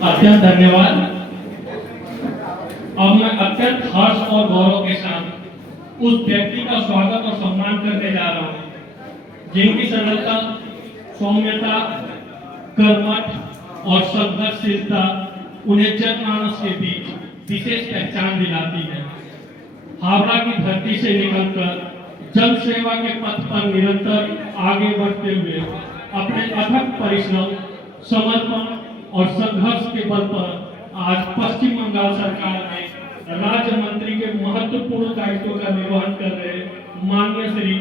अत्यंत धन्यवाद। अब मैं अत्यंत हर्ष और गौरव के साथ उस व्यक्ति का स्वागत और सम्मान करने जा रहा हूँ जिनकी सरलता, सौम्यता, कर्मठ और संघर्षशीलता उन्हें जनमानस के बीच विशेष पहचान दिलाती है। हावड़ा की धरती से निकलकर जन सेवा के पथ पर निरंतर आगे बढ़ते हुए अपने अथक परिश्रम, समर्पण और संघर्ष के बल पर आज पश्चिम बंगाल सरकार में राज्य मंत्री के महत्वपूर्ण दायित्व का निर्वहन कर रहे माननीय श्री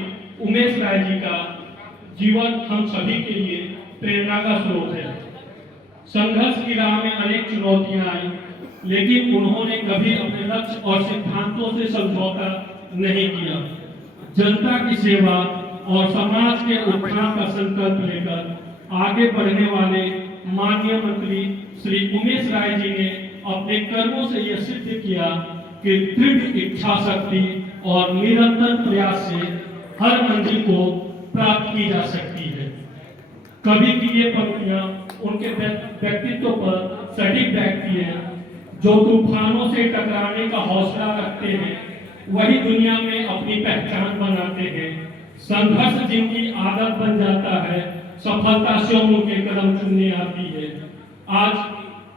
उमेश राय जी का जीवन हम सभी के लिए प्रेरणा का स्रोत है। संघर्ष की राह में अनेक चुनौतियां आई, लेकिन उन्होंने कभी अपने लक्ष्य और सिद्धांतों से समझौता नहीं किया। जनता की सेवा और समाज के उत्थान का संकल्प लेकर आगे बढ़ने वाले माननीय मंत्री श्री उमेश राय जी ने अपने कर्मों से यह सिद्ध किया कि दृढ़ इच्छा शक्ति और निरंतर प्रयास से हर मंजिल को प्राप्त की जा सकती है। कवि की ये पंक्तियां उनके व्यक्तित्व पर सटीक बैठती है। जो तूफानों से टकराने का हौसला रखते हैं वही दुनिया में अपनी पहचान बनाते हैं। संघर्ष जिनकी आदत बन जाता है, सफलता स्वयं उनके कदम चुनने आती है। आज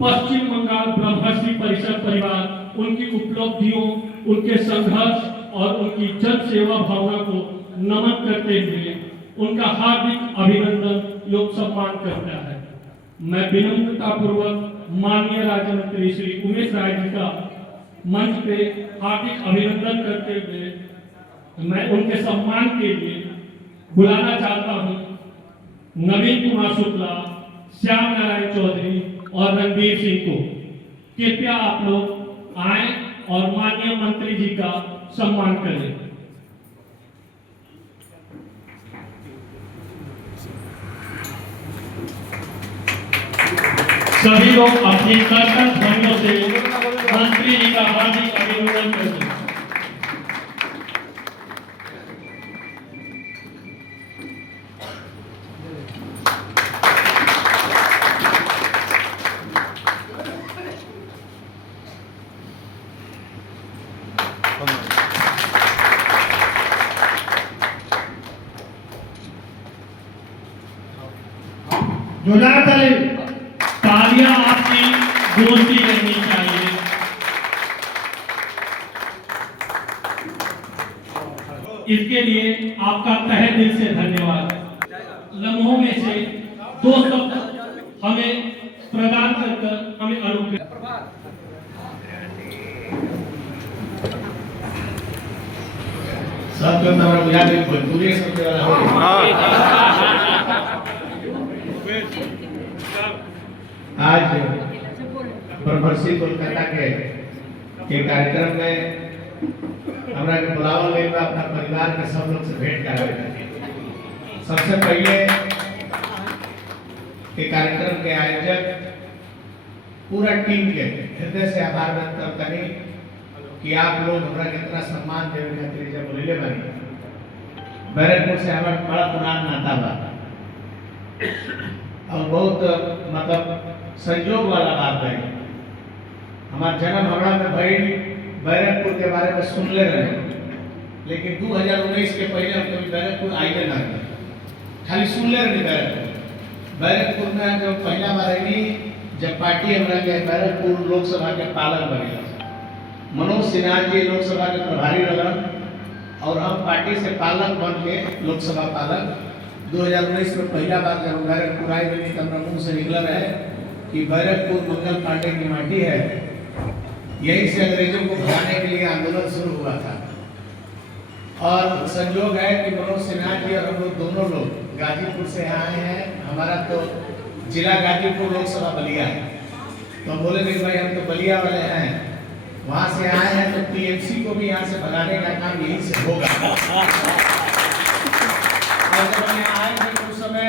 पश्चिम बंगाल ब्रह्मश्री परिषद परिवार उनकी उपलब्धियों, उनके संघर्ष और उनकी जन सेवा भावना को नमन करते हुए उनका हार्दिक अभिनंदन योग सम्मान करता है। मैं विनम्रता पूर्वक माननीय राज्य मंत्री श्री उमेश राय जी का मंच पे हार्दिक अभिनंदन करते हुए मैं उनके सम्मान के लिए बुलाना चाहता हूं नवीन कुमार शुक्ला, श्याम नारायण चौधरी और रणवीर सिंह को। कृपया आप लोग आए और माननीय मंत्री जी का सम्मान करें। सभी लोग अपनी कर्तव्य ध्वनियों से मंत्री जी का हार्दिक अभिनंदन करें। जोरदार तालियां आपकी गूंजती रहनी चाहिए। इसके लिए आपका तहे दिल से धन्यवाद। लम्हों में से 2 शब्द हमें प्रदान कर हमें अनुग्रह। सब जो हमारा बुझा दे भोजपुरी सबसे वाला आज ब्रह्मश्री कोलकाता के कार्यक्रम में हमरा के बुलावा ले अपना परिवार के सब लोग से भेंट करावे। सबसे पहले के कार्यक्रम के आयोजक पूरा टीम के हृदय से आभार व्यक्त करता है कि आप लोग हमरा कितना सम्मान देवे खातिर जब बोले बानी। बैरकपुर से हमारा बड़ा पुराना नाता बा और बहुत मतलब संयोग वाला बात है। हमारा जन्म हमरा में भाई बैरकपुर के बारे में सुन ले रहे, लेकिन 2019 के पहले हम कभी बैरकपुर आए ना, खाली सुन ले रहे। बैरकपुर में जब पहला बार आई जब पार्टी हमरा के बैरकपुर लोकसभा के पालक बने, मनोज सिन्हा जी लोकसभा के प्रभारी रहन और हम पार्टी से पालक बन के लोकसभा पालक 2019 में पहला बार जब बैरकपुर आए बनी तब मुंह से निकला है कि बैरकपुर मंगल पांडे की माटी है। यहीं से अंग्रेजों को भगाने के लिए आंदोलन शुरू हुआ था और संयोग है कि मनोज सिन्हा जी और हम लोग दोनों लोग गाजीपुर से आए हैं। हमारा तो जिला गाजीपुर लोकसभा बलिया है, तो हम बोले नहीं भाई हम तो बलिया वाले हैं, वहां से आए हैं तो टीएमसी को भी यहाँ से भगाने का काम यहीं से होगा। आए थे उस समय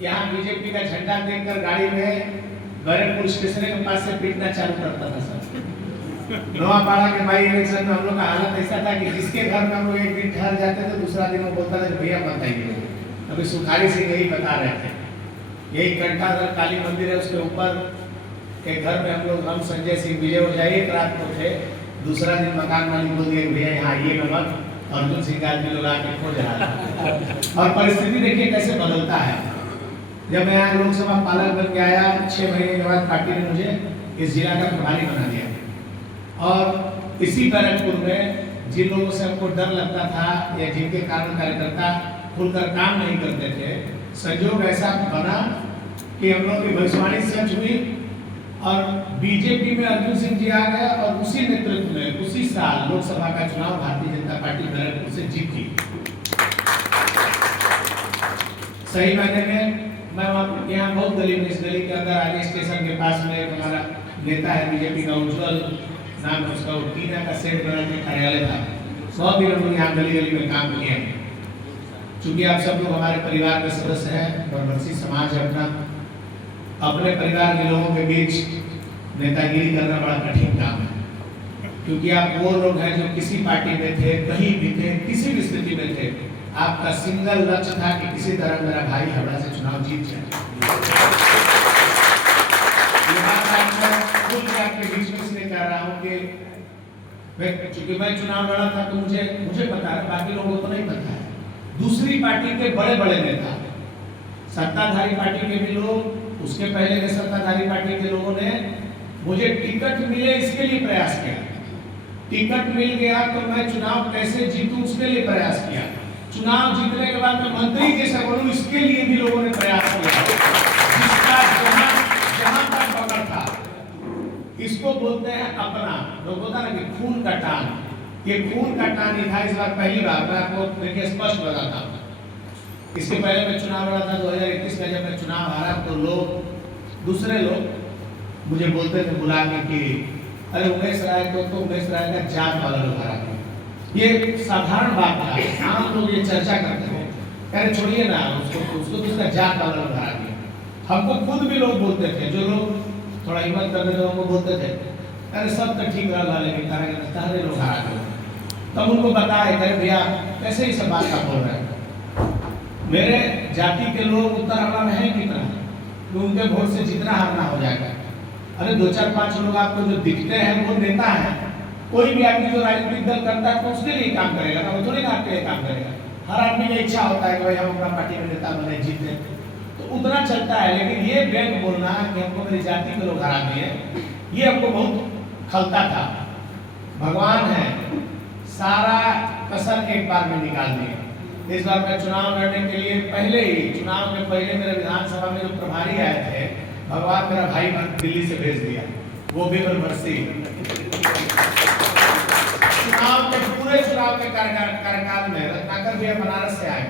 यहाँ बीजेपी का झंडा देखकर गाड़ी में बैरकपुर स्टेशन के पास से पीटना चालू करता था सर। नवापाड़ा के भाई इलेक्शन में हम लोग का हालत ऐसा था कि जिसके घर में हम लोग एक दिन ठहर जाते थे दूसरा दिन वो बोलता था भैया मत आइए। अभी सुखारी सिंह यही बता रहे थे, यही कंठाधर काली मंदिर है उसके ऊपर के घर में हम संजय सिंह विजय ओझा एक रात को थे, दूसरा दिन मकान मालिक बोल दिया भैया यहाँ आइएगा मत, अर्जुन सिंह आदमी लोग आके खोज रहा था। और परिस्थिति देखिए कैसे बदलता है। जब मैं यहाँ लोकसभा पालक बन के आया, 6 महीने के बाद पार्टी ने मुझे इस जिला का प्रभारी बना दिया। और इसी बैरकपुर में जिन लोगों से हमको डर लगता था या जिनके कारण कार्यकर्ता खुलकर काम नहीं करते थे, संयोग ऐसा बना कि हम लोग की भविष्यवाणी सच हुई और बीजेपी में अर्जुन सिंह जी आ गए और उसी नेतृत्व में उसी साल लोकसभा का चुनाव भारतीय जनता पार्टी बैरकपुर से जीती। सही मायने में मैं यहाँ बहुत गली में, इस गली के अंदर आगे स्टेशन के पास में एक हमारा नेता है बीजेपी का, उज्जवल नाम है उसका, वो टीना का सेट बना के कार्यालय था। 100 दिन हम लोग यहाँ गली गली में काम किए। चूंकि आप सब लोग हमारे परिवार के सदस्य हैं, बनरसी समाज है अपना, अपने परिवार के लोगों के बीच नेतागिरी करना बड़ा कठिन काम है। क्योंकि आप वो लोग हैं जो किसी पार्टी में थे, कहीं भी थे, किसी भी स्थिति में थे, आपका सिंगल लक्ष्य था कि किसी तरह मेरा भाई हावड़ा से चुनाव जीत जाए। आपके बीच में इसलिए कह रहा हूँ कि चूंकि मैं चुनाव लड़ा था तो मुझे पता है, बाकी लोगों को तो नहीं पता है। दूसरी पार्टी के बड़े बड़े नेता, सत्ताधारी पार्टी के भी लोग, उसके पहले के सत्ताधारी पार्टी के लोगों ने मुझे टिकट मिले इसके लिए प्रयास किया। टिकट मिल गया तो मैं चुनाव कैसे जीतूं उसके लिए प्रयास किया। चुनाव जीतने के बाद मैं मंत्री कैसे बनूं इसके लिए भी लोगों ने प्रयास किया। जिसका जहां तक पकड़ था, इसको बोलते हैं अपना, लोग बोलता ना कि खून का टान। ये खून का टान नहीं था इस बार पहली बार। मैं आपको देखिए स्पष्ट बताता हूँ। इसके पहले मैं चुनाव लड़ा था 2021 में, जब मैं चुनाव हारा तो लोग, दूसरे लोग मुझे बोलते थे बुला के कि अरे उमेश राय को तो उमेश राय का जात वाला लोग हरा दिया। ये साधारण बात था, आम लोग ये चर्चा करते थे, अरे छोड़िए ना उसको तो उसका जात वाला लोग हरा दिया। हमको खुद भी लोग बोलते थे, जो लोग थोड़ा हिम्मत करते थे हमको बोलते थे अरे सब तो ठीक रहा लेकिन तारे लोग हरा दिए। तब उनको बताया कि भैया कैसे ही सब बात का बोल रहे हैं। मेरे जाति के लोग उत्तर हरियाणा में हैं कितना, तो उनके वोट से जितना हारना हो जाएगा। अरे 2-4-5 लोग आपको जो दिखते हैं वो नेता हैं। कोई भी आदमी जो राजनीतिक दल करता है तो उसके लिए काम करेगा ना, वो थोड़ी ना आपके लिए काम करेगा। हर आदमी की इच्छा होता है कि भाई हम अपना पार्टी में नेता बने, जीते, तो उतना चलता है। लेकिन ये बैंक बोलना कि हमको मेरी जाति के लोग हरा दिए, ये हमको बहुत खलता था। भगवान है, सारा कसर एक बार में निकाल दिए। इस बार मैं चुनाव लड़ने के लिए पहले ही, चुनाव के पहले मेरे विधानसभा में जो प्रभारी आए थे, भगवान मेरा भाई दिल्ली से भेज दिया, वो भी बनरसी। चुनाव के पूरे चुनाव के कार्यकाल में रत्नाकर भैया बनारस से आए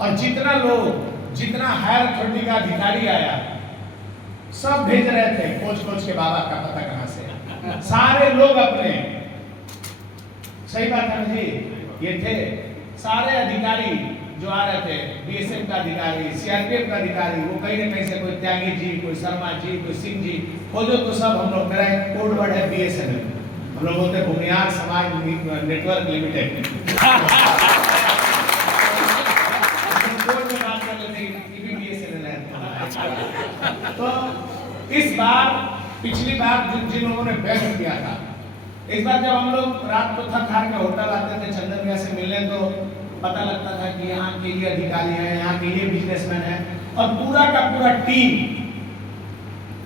और जितना लोग, जितना हायर अथॉरिटी का अधिकारी आया, सब भेज रहे थे खोज के बाबा का पता कहां से। सारे लोग अपने, सही बात है जी, ये थे सारे अधिकारी जो आ रहे थे, बीएसएफ का अधिकारी, सीआरपीएफ का अधिकारी, वो कहीं ना कहीं से कोई त्यागी जी, कोई शर्मा जी, कोई सिंह जी, खोजो तो सब हम लोग। मेरा एक कोड वर्ड है बीएसएनएल, हम लोग बोलते हैं बुनियाद समाज नेटवर्क लिमिटेड। तो इस बार, पिछली बार जिन लोगों ने व्यक्त किया था, इस बार जब हम लोग रात को थक हार के होटल आते थे चंदन भैया से मिलने, तो पता लगता था कि यहाँ के ये अधिकारी हैं, यहाँ के ये बिजनेसमैन हैं, और पूरा का पूरा टीम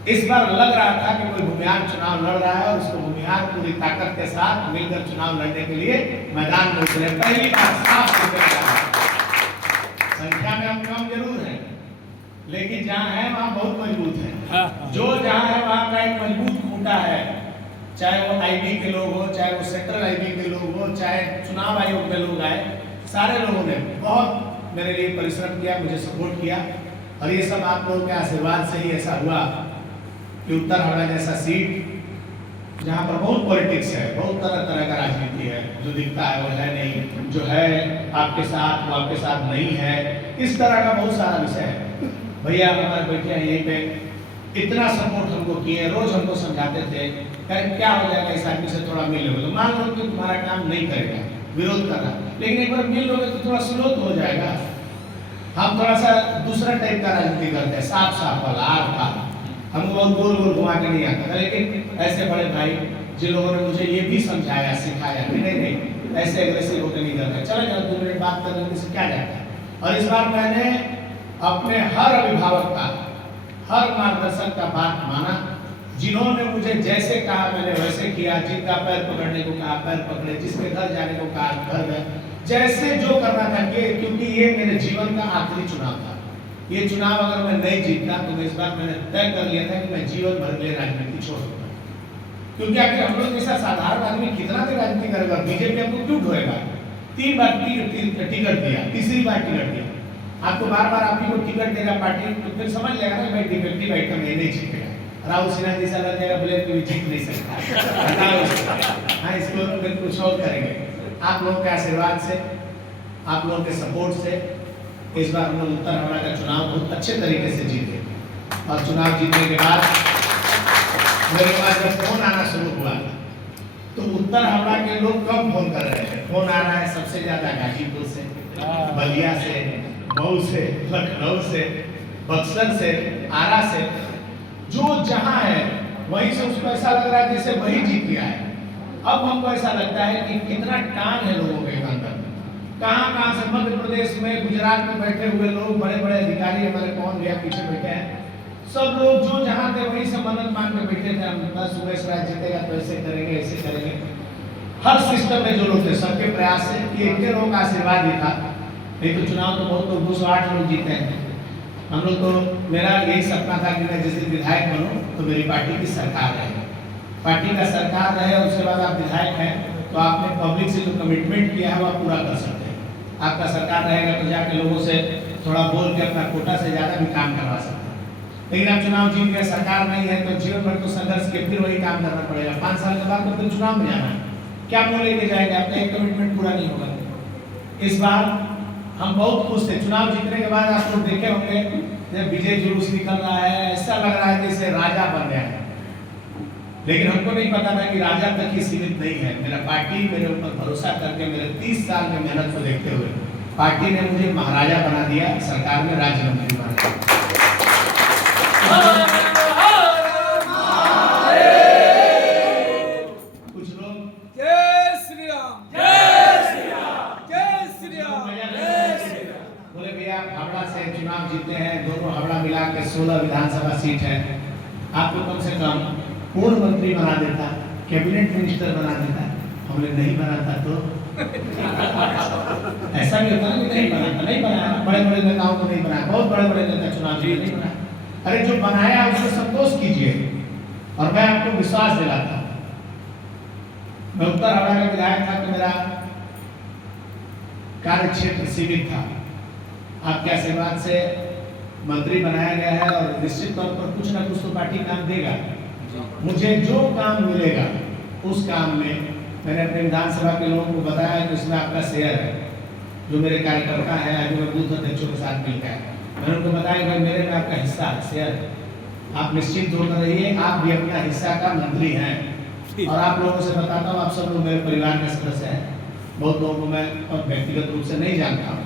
इस बार लग रहा था कि कोई भूमिहार चुनाव लड़ रहा है और उसको भूमिहार पूरी ताकत के साथ मिलकर चुनाव लड़ने के लिए मैदान में उतरे। पहली बार साफ संख्या में हम कम जरूर हैं, लेकिन जहाँ है वहाँ बहुत मजबूत है। जो जहाँ है वहाँ का एक मजबूत खूंटा है, चाहे वो आईबी के लोग हो, चाहे वो सेंट्रल आईबी के लोग हो, चाहे चुनाव आयोग के लोग आए, सारे लोगों ने बहुत मेरे लिए परिश्रम किया, मुझे सपोर्ट किया। और ये सब आप लोगों के आशीर्वाद से ही ऐसा हुआ कि उत्तर हरियाणा जैसा सीट जहाँ पर बहुत पॉलिटिक्स है, बहुत तरह तरह का राजनीति है, जो दिखता है वो है नहीं, जो है आपके साथ वो आपके साथ नहीं है, इस तरह का बहुत सारा विषय है। भैया हमारे बैठे हैं यहीं पे, इतना सपोर्ट हमको किए, रोज हमको समझाते थे क्या हो जाएगा इस आदमी से थोड़ा मिल लो, मान लो कि तुम्हारा काम नहीं करेगा, विरोध कर रहा, लेकिन एक बार मिल लोगे तो थोड़ा स्लो हो जाएगा। हम थोड़ा सा दूसरा टाइप का राजनीति करते हैं, साफ साफ वाला, आठ का हमको बहुत गोल गोल घुमा के नहीं आता था, लेकिन ऐसे बड़े भाई जिन लोगों ने मुझे ये भी समझाया सिखाया कि नहीं ऐसे एग्रेसिव होकर नहीं करना, चले जाओ 2 मिनट बात करने से क्या जाता है। और इस बार मैंने अपने हर अभिभावक का, हर मार्गदर्शक का बात माना। जिन्होंने मुझे जैसे कहा मैंने वैसे किया, जिनका पैर पकड़ने को कहा पैर पकड़े, जिसके घर जाने को कहा घर गए, जैसे जो करना था किए, क्योंकि ये मेरे जीवन का आखिरी चुनाव था। ये चुनाव अगर मैं नहीं जीतता तो इस बार मैंने तय कर लिया था कि मैं जीवन भर के लिए राजनीति छोड़ दूंगा, क्योंकि आखिर हम लोग जैसा साधारण आदमी कितना देर राजनीति करेगा। बीजेपी हमको क्यों ढोएगा? 3 बार टिकट दिया, तीसरी बार टिकट दिया, आपको बार-बार आप ही को टिकट देगा पार्टी, तो फिर समझ लेगा ना भाई डिफेक्टिव आइटम है, नहीं जीतेगा। राहुल सिन्हा जैसा लग जाएगा, बोले कोई जीत नहीं सकता। हाँ, इसको फिर कुछ और करेंगे। आप लोगों के आशीर्वाद से, आप लोगों के सपोर्ट से इस बार हम लोग उत्तर हावड़ा का चुनाव बहुत अच्छे तरीके से जीते। और चुनाव जीतने के बाद मेरे पास जब फोन आना शुरू हुआ तो उत्तर हावड़ा के लोग कम फोन कर रहे थे। फोन आ रहा है सबसे ज्यादा गाजीपुर से, बलिया से, मऊ से, लखनऊ से, बक्सर से, आरा से, जो जहां है वहीं से उसको ऐसा लग रहा है जैसे वही जीत गया है। अब हमको ऐसा लगता है कि कितना टान है लोगों के अंदर, कहां से मध्य प्रदेश में, गुजरात में बैठे हुए लोग, बड़े बड़े अधिकारी हमारे कौन गया पीछे बैठे हैं, सब लोग जो जहां थे वहीं से मन्नत मांग के बैठे थे, हम बस उमेश राय जीतेगा तो ऐसे करेंगे ऐसे करेंगे। हर सिस्टम में जो लोग थे सबके प्रयास से, कि इतने लोगों का आशीर्वाद ही था। नहीं तो चुनाव तो बहुत लोग 208 लोग जीते हैं। हम लोग तो, मेरा यही सपना था कि मैं जिस दिन विधायक बनूं तो मेरी पार्टी की सरकार रहे, पार्टी का सरकार रहे, और उसके बाद आप विधायक हैं तो आपने पब्लिक से जो कमिटमेंट किया है वो आप पूरा कर सकते हैं। आपका सरकार रहेगा तो जाके लोगों से थोड़ा बोल के अपना कोटा से ज़्यादा भी काम करवा सकते हैं। लेकिन आप चुनाव जीत गए, सरकार नहीं है, तो जीवन भर तो संघर्ष के फिर वही काम करना पड़ेगा। 5 साल के बाद तो फिर चुनाव में जाना है, क्या मुँह लेके जाएंगे? आपका एक कमिटमेंट पूरा नहीं होगा। इस बार हम बहुत खुश थे। चुनाव जीतने के बाद आप लोग देखे होंगे जब विजय जुलूस निकल रहा है, ऐसा लग रहा है जैसे राजा बन गया है। लेकिन हमको नहीं पता था कि राजा तक ही सीमित नहीं है। मेरा पार्टी मेरे ऊपर भरोसा करके, मेरे 30 साल में मेहनत को देखते हुए पार्टी ने मुझे महाराजा बना दिया, सरकार में राज्य मंत्री बना दिया। कुछ लोग जय श्री राम, जय श्री राम, जय श्री राम, जय श्री राम। बोले भैया हावड़ा से चुनाव जीते हैं, दोनों हावड़ा मिला के 16 विधानसभा सीट है, आपको कम से कम पूर्ण मंत्री बना देता, कैबिनेट मिनिस्टर बना देता। हमने नहीं बनाता तो ऐसा भी होता ना कि नहीं बनाता, नहीं बनाया। बड़े बड़े नेताओं को नहीं बनाया, बहुत बड़े बड़े नेता चुनाव जीते नहीं बनाया। अरे जो बनाया उसको संतोष कीजिए। और मैं आपको विश्वास दिलाता हूं, मैं उत्तर हावड़ा का विधायक था तो मेरा कार्य क्षेत्र सीमित था। आपके आशीर्वाद से मंत्री बनाया गया है और निश्चित तौर पर कुछ ना कुछ तो पार्टी काम देगा। मुझे जो काम मिलेगा उस काम में मैंने अपने विधानसभा के लोगों को बताया कि उसमें आपका शेयर है। जो मेरे कार्यकर्ता है, जो मैं बूथ अध्यक्षों के साथ मिलकर है, मैंने उनको बताया भाई मेरे में आपका हिस्सा है, शेयर है, आप निश्चिंत होकर रहिए, आप भी अपना हिस्सा का मंत्री हैं। और आप लोगों से बताता हूँ, आप सब लोग मेरे परिवार के सदस्य हैं, बहुत लोगों को मैं व्यक्तिगत रूप से नहीं जानता हूँ,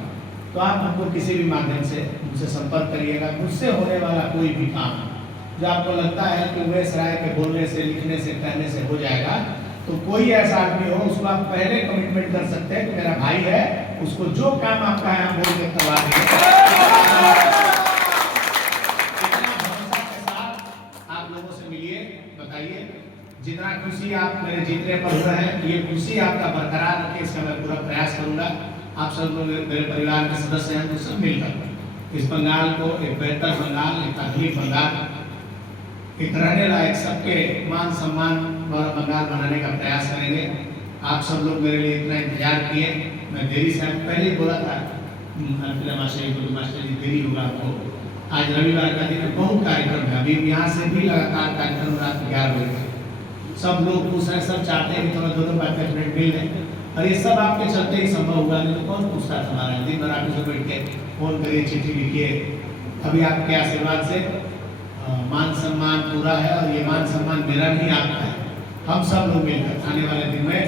तो आप हमको किसी भी माध्यम से मुझसे संपर्क करिएगा। मुझसे होने वाला कोई भी काम जो आपको लगता है कि उमेश राय के बोलने से, लिखने से, कहने से हो जाएगा, तो कोई ऐसा आदमी हो उसको आप पहले कमिटमेंट कर सकते हैं कि मेरा भाई है, उसको जो काम आपका है हम बोल के करवा देंगे। इतना भरोसा के साथ आप लोगों से मिलिए, बताइए जितना खुशी आप मेरे जीतने पर हो रहे हैं, ये खुशी आपका बरकरार रखिए, इसका मैं पूरा प्रयास करूंगा। आप सब लोग मेरे परिवार के सदस्य हैं, तो सब मिलकर इस बंगाल को एक बेहतर बंगाल, एक आधुनिक बंगाल, एक रहने लायक सबके मान सम्मान वाला बंगाल बनाने का प्रयास करेंगे। आप सब लोग मेरे लिए इतना इंतजार किए, मैं देरी से पहले ही बोला था मास्टर जी देरी होगा आपको। आज रविवार का दिन है, बहुत कार्यक्रम है, अभी यहाँ से भी लगातार कार्यक्रम रात 11 बजे सब लोग खुश हैं, सब चाहते हैं कि थोड़ा 2-5 मिनट मिल लें, और ये सब आपके चलते ही संभव हुआ। नहीं तो कौन पूछता था हमारा, दिन भर आप से बैठ के फोन करिए, चिट्ठी लिखिए। अभी आपके आशीर्वाद से मान सम्मान पूरा है, और ये मान सम्मान मेरा नहीं आपका है। हम सब लोग मिलकर आने वाले दिन में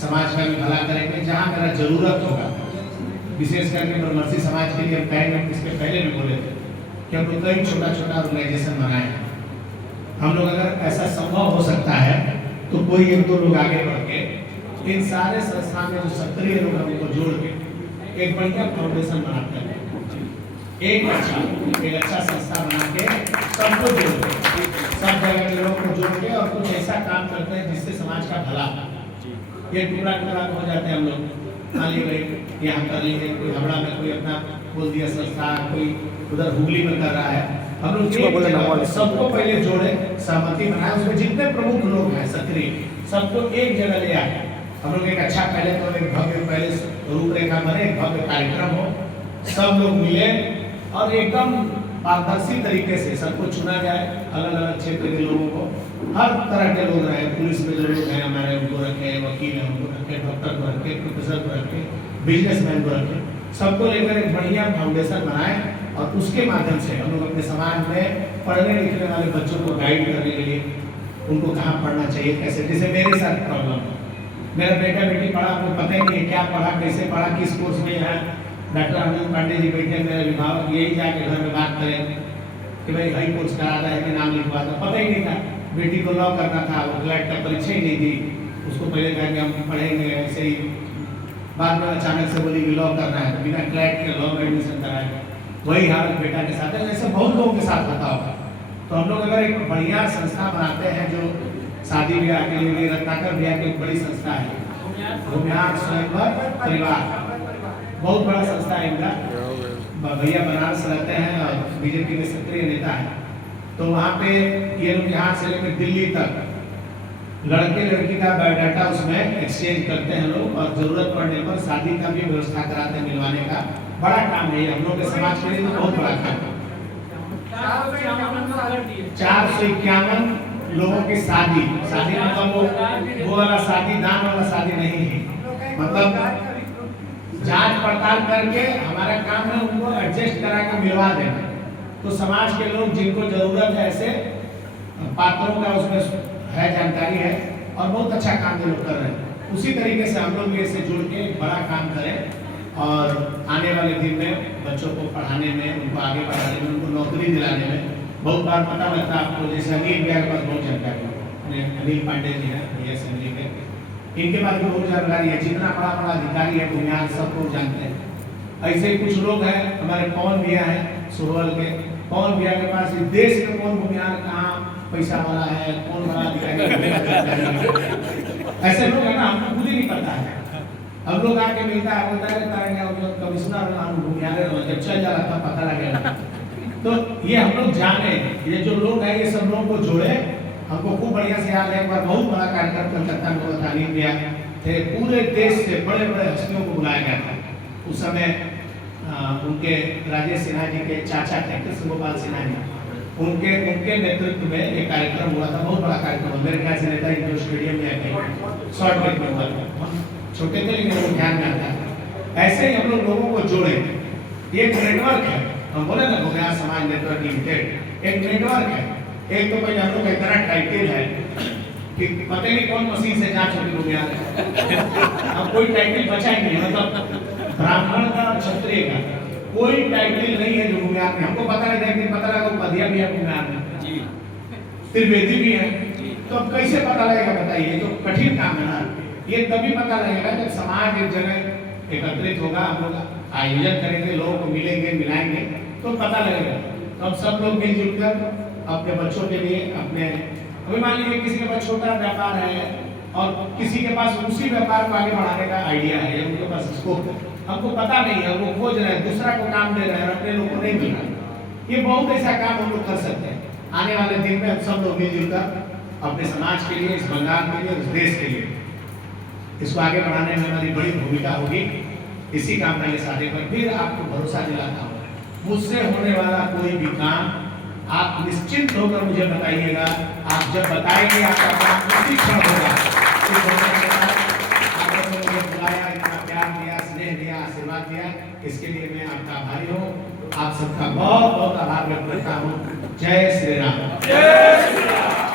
समाज का भी भला करेंगे। जहाँ मेरा जरूरत होगा, विशेष करके ब्रह्मर्षि समाज के लिए हम कहेंगे, इसके पहले भी बोले थे कि हम लोग कई छोटा छोटा ऑर्गेनाइजेशन बनाए हैं, हम लोग अगर ऐसा संभव हो सकता है तो कोई एक दो लोग आगे बढ़ के इन सारे संस्थान में जो सक्रिय लोग हैं उनको जोड़ के एक बढ़िया फाउंडेशन बनाते हैं, एक अच्छा संस्था बना के सबको जोड़ के सब जगह के लोगों को जोड़ के और कुछ ऐसा काम करते हैं जिससे समाज का भला ये टुकड़ा टुकड़ा हो जाते हैं हम लोग। मान लीजिए यहाँ कर लीजिए, कोई हावड़ा में कोई अपना खोल दिया संस्था, कोई उधर हुगली में कर रहा है। हम लोग सबको पहले जोड़े, सहमति बनाए, उसमें जितने प्रमुख लोग हैं सक्रिय सबको एक जगह ले आए। हम लोग एक अच्छा पहले तो एक भव्य पहले रूपरेखा बने, एक भव्य कार्यक्रम हो, सब लोग मिले और एकदम पारदर्शी तरीके से सबको चुना जाए। अलग अलग क्षेत्र के लोगों को, हर तरह के लोग रहे, पुलिस में जो लोग हैं हमारे उनको रखे, वकील हैं उनको रखे, डॉक्टर को रखे, प्रोफेसर को रखे, बिजनेसमैन को रखे, सबको लेकर एक बढ़िया फाउंडेशन बनाए और उसके माध्यम से हम लोग अपने समाज में पढ़ने लिखने वाले बच्चों को गाइड करने के लिए उनको कहाँ पढ़ना चाहिए, कैसे। जैसे मेरे साथ प्रॉब्लम, मेरा बेटा बेटी पढ़ा, आपको पता ही नहीं है क्या पढ़ा, कैसे पढ़ा, किस कोर्स में है। डॉक्टर अनिल पांडे जी बैठे मेरे विभाग, यही जाके घर में बात करें कि भाई हाई कोर्स करा था है कि नाम लिखवा था, पता ही नहीं था। बेटी को लॉ करना था, वो क्लर्क का परीक्षा ही नहीं दी, उसको पहले कहा कि हम पढ़ेंगे ऐसे ही, बाद में अचानक से बोली कि लॉ करना है, तो बिना क्लर्क के लॉ में एडमिशन कराएगा। वही हालत बेटा के साथ है, ऐसे बहुत लोगों के साथ होता होगा। तो हम लोग अगर एक बढ़िया संस्था बनाते हैं जो शादी ब्याह के लिए, रत्नाकर ब्याह की एक बड़ी संस्था है भूमिहार स्वयंवर परिवार, बहुत बड़ा संस्था है इनका, भैया बनारस रहते हैं और बीजेपी के सक्रिय नेता हैं। तो वहाँ पे ये लोग यहाँ से लेकर दिल्ली तक लड़के लड़की का बायोडाटा उसमें एक्सचेंज करते हैं लोग, और जरूरत पड़ने पर शादी का भी व्यवस्था कराते हैं, मिलवाने का बड़ा काम है ये हम लोग के समाज के लिए, तो बहुत बड़ा काम है। 451 लोगों की शादी मतलब वो वाला शादी, दान वाला शादी नहीं है, मतलब जांच पड़ताल करके हमारा काम है उनको एडजस्ट करा के मिलवा देना। तो समाज के लोग जिनको जरूरत है ऐसे पात्रों का उसमें है जानकारी है और बहुत अच्छा काम लोग कर रहे हैं। उसी तरीके से हम लोग इसे जुड़ के बड़ा काम करें और आने वाले दिन में बच्चों को पढ़ाने में, उनको आगे बढ़ाने में, उनको नौकरी दिलाने में बहुत बार पता लगता है आपको। जैसे अनिल भैया के पास बहुत जानकारी है, अनिल पांडे जी हैं भैया असेंबली के, इनके पास भी बहुत जानकारी है, जितना बड़ा बड़ा अधिकारी है बुनियाद सब लोग जानते हैं। ऐसे कुछ लोग हैं हमारे पवन भैया हैं सुरवल के, पवन भैया के पास देश में कौन बुनियाद कहाँ पैसा वाला है, कौन बड़ा अधिकारी ऐसे लोग है ना, हमको खुद ही नहीं पता है। हम लोग आके मिलता है, बोलता है कमिश्नर बुनियाद जब चल जा रहा था पता लगेगा। तो ये हम लोग जाने, ये जो लोग हैं ये सब लोगों को जोड़े। हमको खूब बढ़िया से याद है, एक बार बहुत बड़ा कार्यक्रम कलकत्ता में तालीम दिया थे, पूरे देश से बड़े बड़े हस्तियों को बुलाया गया था। उस समय उनके राजेश सिन्हा जी के चाचा थे कृष्ण गोपाल सिन्हा जी, उनके नेतृत्व में एक कार्यक्रम हुआ था, बहुत बड़ा कार्यक्रम। मेरे ख्याल से नेता इंडोर स्टेडियम में शॉर्ट ब्रेक में हुआ था, छोटे थे लेकिन वो ध्यान में आता है। ऐसे ही हम लोग लोगों को जोड़े, एक नेटवर्क है, हम बोले ना भूमिहार समाज नेटवर्क लिमिटेड एक नेटवर्क है। एक तो पहले हम लोग का इतना टाइटल है कि पता नहीं कौन मशीन से जांच होती भूमिहार है, अब कोई टाइटल बचा ही नहीं, मतलब ब्राह्मण का और क्षत्रिय का कोई टाइटल नहीं है जो भूमिहार में। हमको पता नहीं था, लेकिन पता लगा पदिया भी है भूमिहार में जी, त्रिवेदी भी है। तो अब कैसे पता लगेगा बताइए, तो कठिन काम है ना। ये तभी पता लगेगा जब समाज एक जगह एकत्रित होगा, हम लोग आयोजन करेंगे, लोगों को मिलेंगे मिलाएंगे तो पता लगेगा। तो हम सब लोग मिलजुल कर अपने बच्चों के लिए, अपने अभी मान लीजिए किसी के पास छोटा व्यापार है और किसी के पास उसी व्यापार को आगे बढ़ाने का आइडिया है, उनके पास स्कोप है, हमको पता नहीं है, वो खोज रहे हैं, दूसरा को काम दे रहे हैं, अपने लोग को नहीं मिल रहा। ये बहुत ऐसा काम हम लोग कर सकते हैं। आने वाले दिन में हम सब लोग मिलजुल कर अपने समाज के लिए, इस बंगाल के लिए, इस देश के लिए इसको आगे बढ़ाने में हमारी बड़ी भूमिका होगी। इसी कामना के साथ पर फिर आपको भरोसा दिलाता हूँ, मुझसे होने वाला कोई भी काम आप निश्चिंत होकर मुझे बताइएगा। आप जब बताएंगे आपका काम उसी क्षण होगा। आपने मुझे बुलाया, इतना प्यार दिया, स्नेह दिया, आशीर्वाद दिया, इसके लिए मैं आपका आभारी हूँ। आप सबका बहुत बहुत आभार व्यक्त करता हूँ। जय श्री राम।